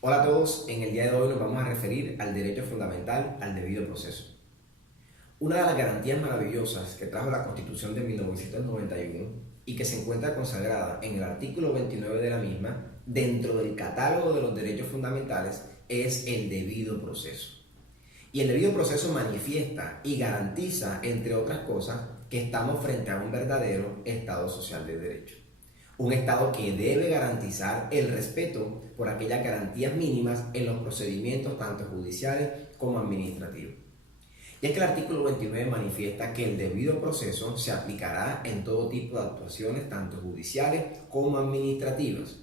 Hola a todos, en el día de hoy nos vamos a referir al derecho fundamental al debido proceso. Una de las garantías maravillosas que trajo la Constitución de 1991 y que se encuentra consagrada en el artículo 29 de la misma, dentro del catálogo de los derechos fundamentales, es el debido proceso. Y el debido proceso manifiesta y garantiza, entre otras cosas, que estamos frente a un verdadero Estado social de derecho. Un Estado que debe garantizar el respeto por aquellas garantías mínimas en los procedimientos tanto judiciales como administrativos. Y es que el artículo 29 manifiesta que el debido proceso se aplicará en todo tipo de actuaciones, tanto judiciales como administrativas.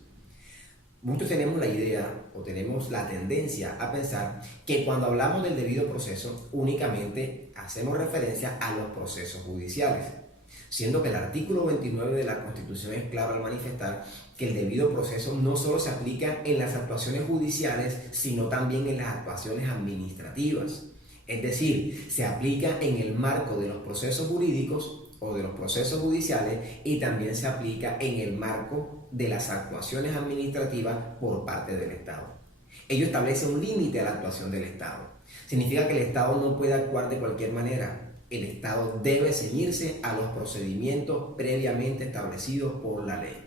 Muchos tenemos la idea o tenemos la tendencia a pensar que cuando hablamos del debido proceso únicamente hacemos referencia a los procesos judiciales, siendo que el artículo 29 de la Constitución es claro al manifestar que el debido proceso no solo se aplica en las actuaciones judiciales, sino también en las actuaciones administrativas. Es decir, se aplica en el marco de los procesos jurídicos o de los procesos judiciales y también se aplica en el marco de las actuaciones administrativas por parte del Estado. Ello establece un límite a la actuación del Estado. Significa que el Estado no puede actuar de cualquier manera. El Estado debe ceñirse a los procedimientos previamente establecidos por la ley.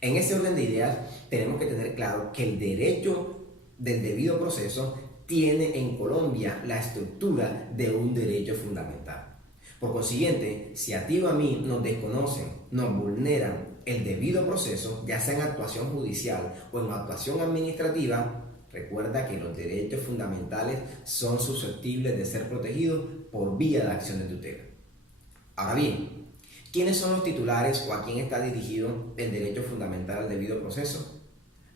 En ese orden de ideas, tenemos que tener claro que el derecho del debido proceso tiene en Colombia la estructura de un derecho fundamental. Por consiguiente, si a ti o a mí nos desconocen, nos vulneran el debido proceso, ya sea en actuación judicial o en actuación administrativa, recuerda que los derechos fundamentales son susceptibles de ser protegidos por vía de acción de tutela. Ahora bien, ¿quiénes son los titulares o a quién está dirigido el derecho fundamental al debido proceso?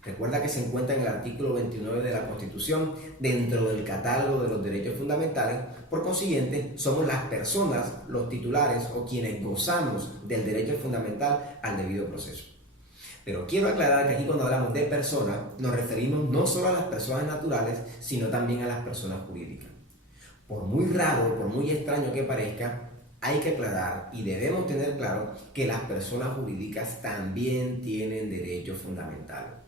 Recuerda que se encuentra en el artículo 29 de la Constitución dentro del catálogo de los derechos fundamentales. Por consiguiente, somos las personas, los titulares o quienes gozamos del derecho fundamental al debido proceso. Pero quiero aclarar que aquí cuando hablamos de personas nos referimos no solo a las personas naturales, sino también a las personas jurídicas. Por muy raro, por muy extraño que parezca, hay que aclarar y debemos tener claro que las personas jurídicas también tienen derechos fundamentales.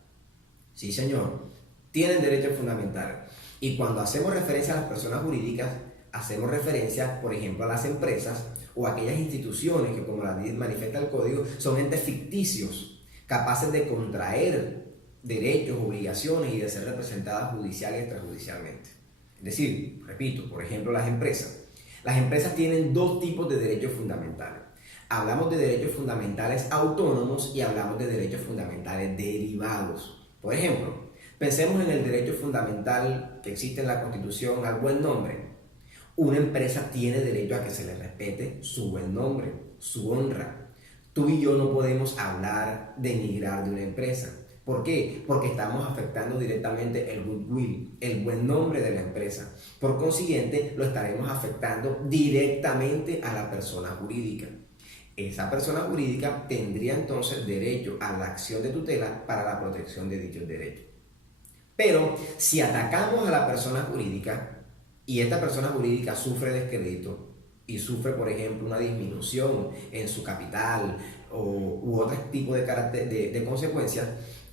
Sí, señor, tienen derechos fundamentales. Y cuando hacemos referencia a las personas jurídicas, hacemos referencia, por ejemplo, a las empresas o a aquellas instituciones que, como la manifiesta el Código, son entes ficticios, capaces de contraer derechos, obligaciones y de ser representadas judicial y extrajudicialmente. Es decir, repito, por ejemplo, las empresas. Las empresas tienen dos tipos de derechos fundamentales. Hablamos de derechos fundamentales autónomos y hablamos de derechos fundamentales derivados. Por ejemplo, pensemos en el derecho fundamental que existe en la Constitución al buen nombre. Una empresa tiene derecho a que se le respete su buen nombre, su honra. Tú y yo no podemos hablar, denigrar de una empresa. ¿Por qué? Porque estamos afectando directamente el goodwill, el buen nombre de la empresa. Por consiguiente, lo estaremos afectando directamente a la persona jurídica. Esa persona jurídica tendría entonces derecho a la acción de tutela para la protección de dichos derechos. Pero si atacamos a la persona jurídica y esta persona jurídica sufre descrédito y sufre, por ejemplo, una disminución en su capital u otro tipo de consecuencias,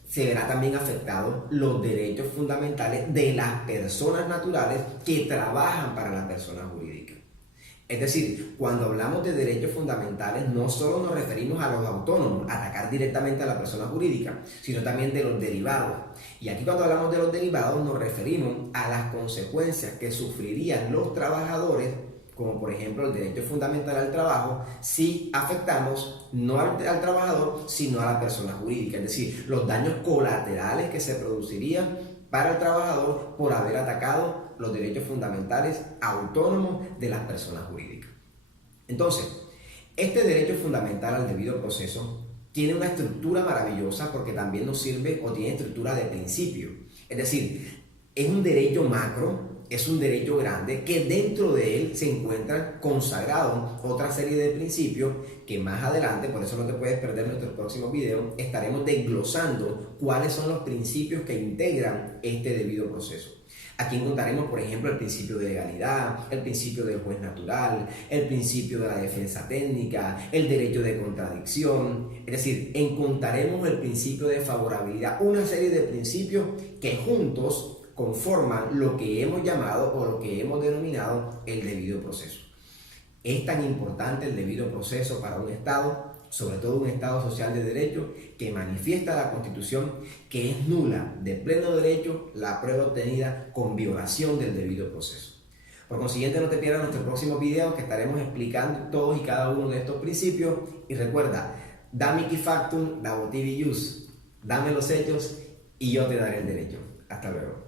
se verá también afectados los derechos fundamentales de las personas naturales que trabajan para la persona jurídica. Es decir, cuando hablamos de derechos fundamentales, no solo nos referimos a los autónomos, atacar directamente a la persona jurídica, sino también de los derivados. Y aquí cuando hablamos de los derivados nos referimos a las consecuencias que sufrirían los trabajadores, como por ejemplo el derecho fundamental al trabajo, si afectamos no al trabajador, sino a la persona jurídica. Es decir, los daños colaterales que se producirían para el trabajador por haber atacado los derechos fundamentales autónomos de las personas jurídicas. Entonces, este derecho fundamental al debido proceso tiene una estructura maravillosa porque también nos sirve o tiene estructura de principio. Es decir, es un derecho macro, es un derecho grande que dentro de él se encuentran consagrados otra serie de principios que más adelante, por eso no te puedes perder nuestros próximos videos, estaremos desglosando cuáles son los principios que integran este debido proceso. Aquí encontraremos, por ejemplo, el principio de legalidad, el principio del juez natural, el principio de la defensa técnica, el derecho de contradicción. Es decir, encontraremos el principio de favorabilidad, una serie de principios que juntos conforman lo que hemos llamado o lo que hemos denominado el debido proceso. Es tan importante el debido proceso para un Estado, sobre todo un Estado social de derecho, que manifiesta la Constitución que es nula de pleno derecho la prueba obtenida con violación del debido proceso. Por consiguiente, no te pierdas nuestros próximos videos que estaremos explicando todos y cada uno de estos principios. Y recuerda, damici factum, dabo tibi ius. Dame los hechos y yo te daré el derecho. Hasta luego.